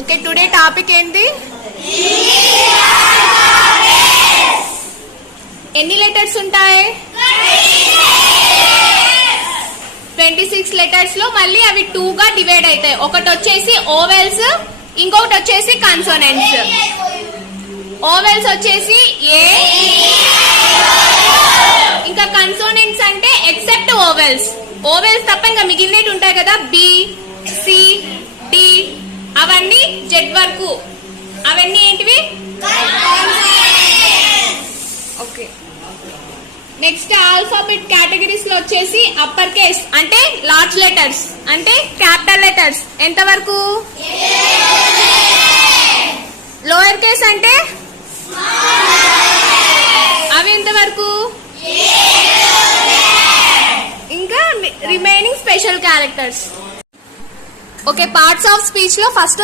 Okay, today topic ఏంటి? ఎన్ని letters ఉంటాయి? 26 లెటర్స్ లో మళ్ళీ అవి 2 గా డివైడ్ అవుతాయి. ఒకటి వచ్చేసి ఓవెల్స్, ఇంకొకటి వచ్చేసి కన్సోనెంట్స్. ఓవెల్స్ వచ్చేసి ఏ, ఇంకా కన్సోనెంట్స్ అంటే ఎక్సెప్ట్ ఓవెల్స్. ఓవెల్స్ తప్ప ఇంకా మిగిలినవి ఉంటాయి కదా, బి, సి, డి, అవన్నీ జెడ్ వరకు. అవన్నీ ఏంటివి? ఓకే. నెక్స్ట్ ఆల్ఫాబెట్ కేటగిరీస్ లో వచ్చేసి అప్పర్ కేస్ అంటే లార్జ్ లెటర్స్, అంటే క్యాపిటల్ లెటర్స్ ఎంత వరకు? లోయర్ కేస్ అంటే అవి ఎంత వరకు? ఇంకా remaining special characters. Okay, parts of speech లో ఫస్ట్